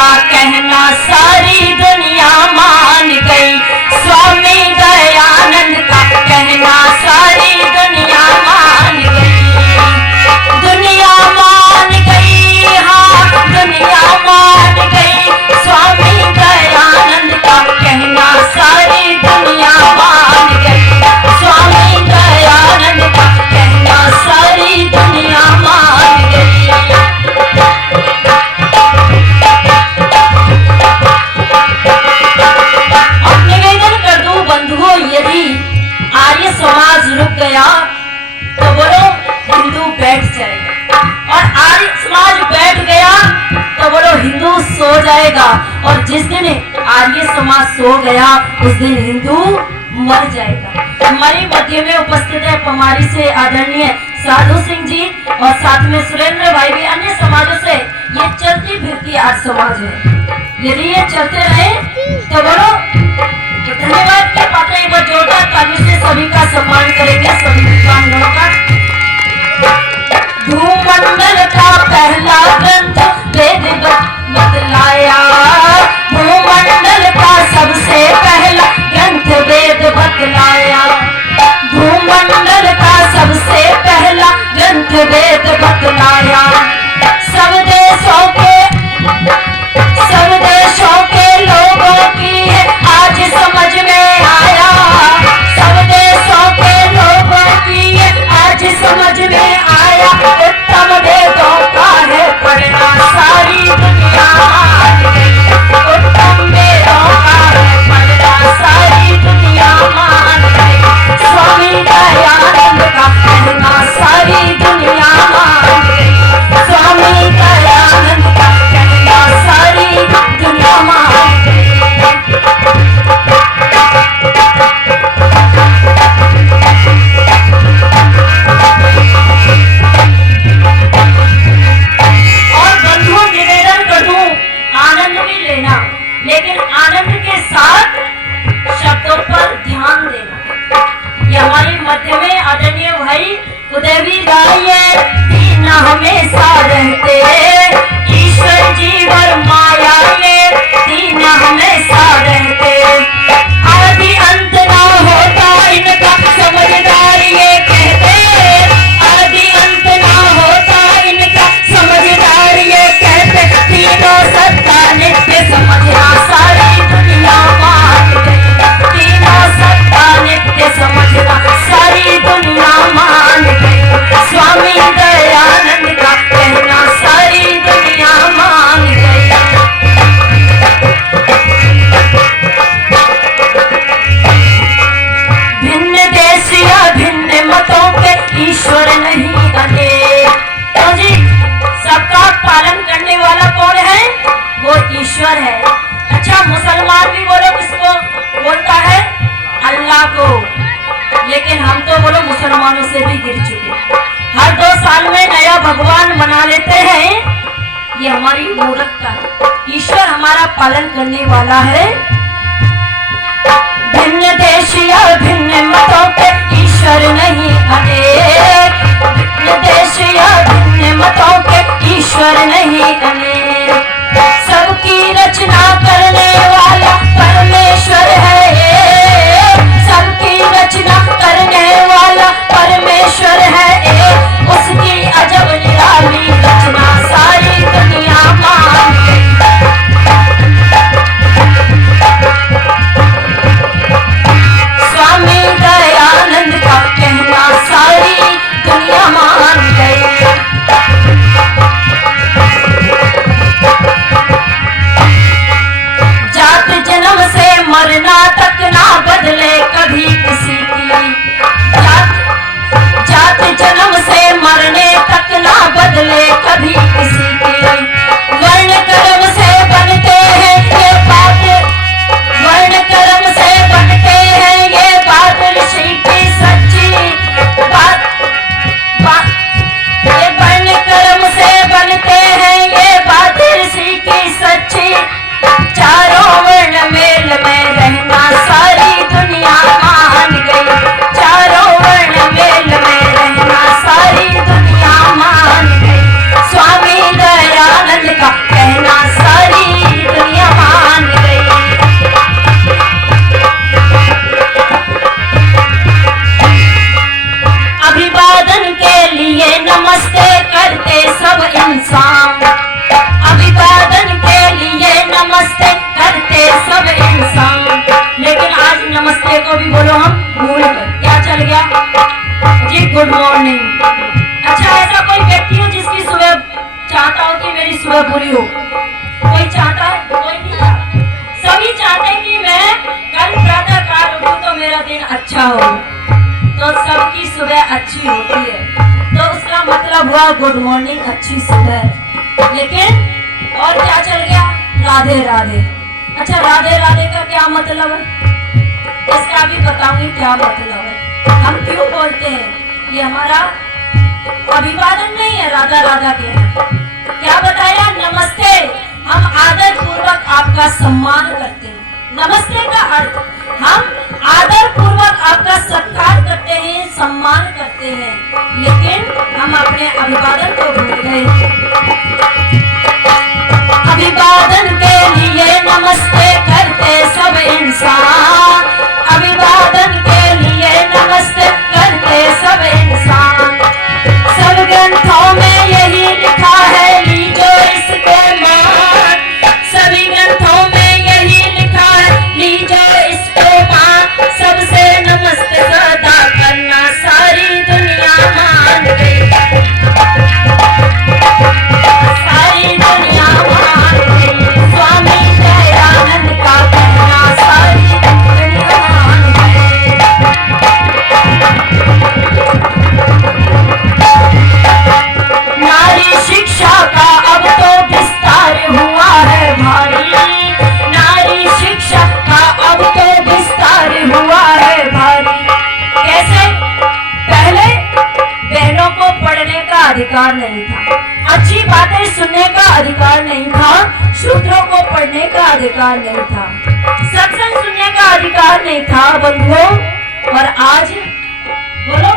का कहना सारी दुनिया मान गई। स्वामी दयानंद का कहना सारी दुनिया मान गई। दुनिया मान गई, हाँ दुनिया मान गई। स्वामी दयानंद का कहना सारी दुनिया मान गई। स्वामी दयानंद का कहना सारी दुनिया मान गई। अब निवेदन कर दूं बंधुओं, यदि आर्य समाज रुक गया तो बोलो हिंदू बैठ जाएगा, और आर्य समाज बैठ गया तो बोलो हिंदू सो जाएगा, और जिस दिन आर्य समाज सो गया उस दिन हिंदू मर जाएगा। हमारे मध्य में उपस्थित है पमारी से आदरणीय साधु सिंह जी, और साथ में सुरेंद्र भाई भी। अन्य समाजों से ये चलती फिरती आर्य समाज है। यदि ये चलते रहे तो बोलो धन्यवाद के पात्र एक बार जोरदार तालियों से सभी का सम्मान करेंगे, सभी विद्वानों का। भूमंडल का पहला ग्रंथ वेद बतलाया, भूमंडल का सबसे पहला ग्रंथ वेद बतलाया। भूमंडल का सबसे पहला ग्रंथ वेद बतलाया। सब देशों के लोगों की आज समझ में आया। सब देशों के लोगों की आज समझ में आया। उत्तम वेदों का है पढ़ना सारी दुनिया मान गई। उत्तम वेदों का है पढ़ना सारी दुनिया मान गई। स्वामी दयानंद का कहना सारी दुनिया मान गई। स्वामी दयानंद का कहना सारी दुनिया मान गई। और बंधुओं निवेदन कर दूं, आनंद भी लेना, लेकिन आनंद के साथ शब्दों पर ध्यान देना। ये हमारे मध्य में आदरणीय भाई उदयवीर राय दीन हमेशा रहते। ईश्वर जीवर माया ये दीन हमेशा रहते। आदि अंत ना होता इनका समझदार ये कहते। आदि अंत ना होता इनका समझदार ये कहते। तीनों सत्ता नित्य समझना सारी दुनिया मान गई। तीनों सत्ता नित्य समझना सारी दुनिया मान गई। स्वामी दयानंद का कहना सारी दुनिया मान गई। भिन्न देश या भिन्न मतों के ईश्वर नहीं अनेक। तो जी सबका पालन करने वाला कौन है? वो ईश्वर है। अच्छा, मुसलमान भी बोलो किसको बोलता है? अल्लाह को। लेकिन हम तो बोलो मुसलमानों से भी गिर चुके। हर 2 साल में नया भगवान बना लेते हैं। ये हमारी मूर्खता है। ईश्वर हमारा पालन करने वाला है। भिन्न देश या भिन्न मतों के ईश्वर नहीं अनेक। भिन्न देश या भिन्न मतों के ईश्वर नहीं अनेक। सबकी रचना करने वाला परमेश्वर है। सबकी रचना करने वाला परमेश्वर है। उसकी अजब निराली रचना सारी दुनिया मान गई। स्वामी दयानंद का कहना सारी दुनिया मान गई। सुबह पूरी हो। कोई चाहता है? कोई नहीं चाहता। सभी चाहते हैं कि मैं कल प्रातः काल उठूं तो मेरा दिन अच्छा हो। तो सबकी सुबह अच्छी होती है, तो उसका मतलब हुआ गुड मॉर्निंग, अच्छी सुबह। लेकिन और क्या चल गया? राधे राधे। अच्छा, राधे राधे का क्या मतलब है? इसका भी बताऊंगी क्या मतलब है। हम क्यों बोलते हैं? ये हमारा अभिवादन नहीं है, राधा राधा कहना। क्या बताया? नमस्ते। हम आदर पूर्वक आपका सम्मान करते हैं। नमस्ते का अर्थ हम आदर पूर्वक आपका सत्कार करते हैं, सम्मान करते हैं, लेकिन हम अपने अभिवादन को भूल गए। अभिवादन के लिए नमस्ते करते सब इंसान, अभिवादन के लिए नमस्ते करते सब इंसान। सब ग्रंथों में यही लिखा है, लीजो इसके मान। सभी ग्रंथों में यही लिखा है, लीजो इसको मान। सबसे नमस्ते सदा करना, सारी दुनिया मान गई, सारी दुनिया मान गई। स्वामी दयानंद का कहना, सारी दुनिया मान गई। नारी शिक्षा का अब तो विस्तार हुआ है भारी, नारी शिक्षा का अब तो विस्तार हुआ है भारी। कैसे? पहले बहनों को पढ़ने का अधिकार नहीं था, अच्छी बातें सुनने का अधिकार नहीं था, शूद्रों को पढ़ने का अधिकार नहीं था, सत्संग सुनने का अधिकार नहीं था बंधुओं। और आज बोलो,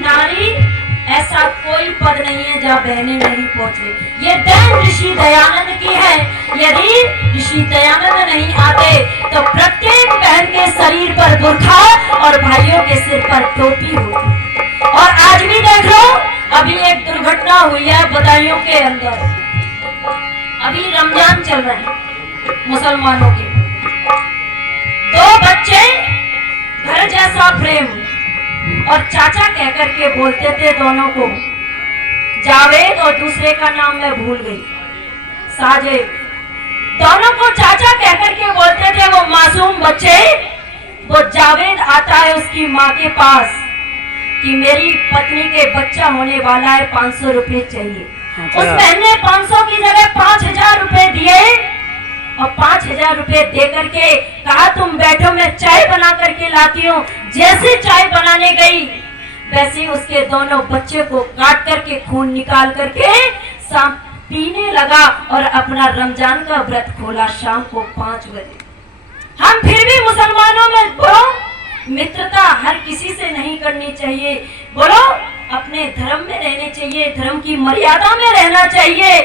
नारी ऐसा कोई पद नहीं है जहाँ बहनें नहीं पहुंच रही। ये देन ऋषि दयानंद की है। यदि ऋषि दयानंद नहीं आते तो प्रत्येक बहन के शरीर पर बुर्खा और भाइयों के सिर पर टोपी होती। और आज भी देख लो, अभी एक दुर्घटना हुई है बदायूं के अंदर। अभी रमजान चल रहे हैं मुसलमानों के। दो बच्चे, घर जैसा प्रेम, और चाचा कहकर के बोलते थे दोनों को, जावेद और दूसरे का नाम मैं भूल गई, साजिद। दोनों को चाचा कहकर के बोलते थे। वो मासूम बच्चे, वो जावेद आता है उसकी माँ के पास कि मेरी पत्नी के बच्चा होने वाला है, 500 रुपए चाहिए। उस बहन ने 500 की जगह 5000 रुपए दिए और 5000 रुपए दे करके कहा तुम बैठो, मैं चाय बना करके लाती हूँ। जैसे चाय बनाने गई, वैसे उसके दोनों बच्चे को काट करके खून निकाल करके पीने लगा और अपना रमजान का व्रत खोला शाम को 5 बजे। हम फिर भी मुसलमानों में बोलो, मित्रता हर किसी से नहीं करनी चाहिए। बोलो, अपने धर्म में रहने चाहिए, धर्म की मर्यादा में रहना चाहिए।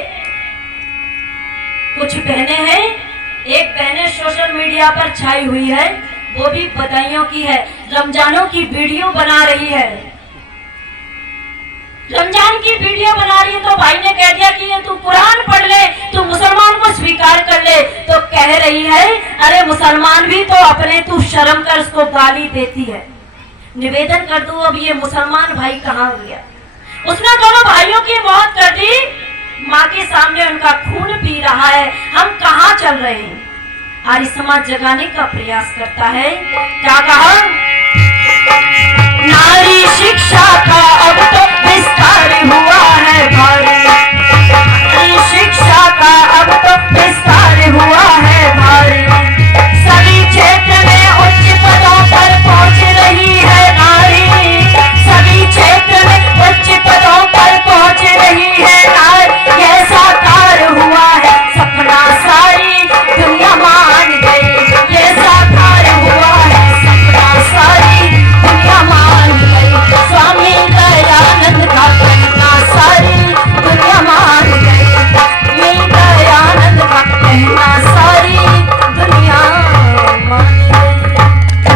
कुछ बहनें हैं, एक बहने सोशल मीडिया पर छाई हुई है, वो भी बधाइयों की है, रमजानों की वीडियो बना रही है। रमजान की वीडियो बना रही है तो भाई ने कह दिया कि ये तू कुरान पढ़ ले, तू मुसलमान को स्वीकार कर ले। तो कह रही है, अरे मुसलमान भी तो अपने, तू शर्म कर, उसको गाली देती है। निवेदन कर दूं, अब ये मुसलमान भाई कहाँ गया? उसने दोनों भाइयों की मौत कर दी, माँ के सामने उनका खून पी रहा है। हम कहाँ चल रहे हैं? आर्य समाज जगाने का प्रयास करता है। क्या कहा? नारी शिक्षा का अब तो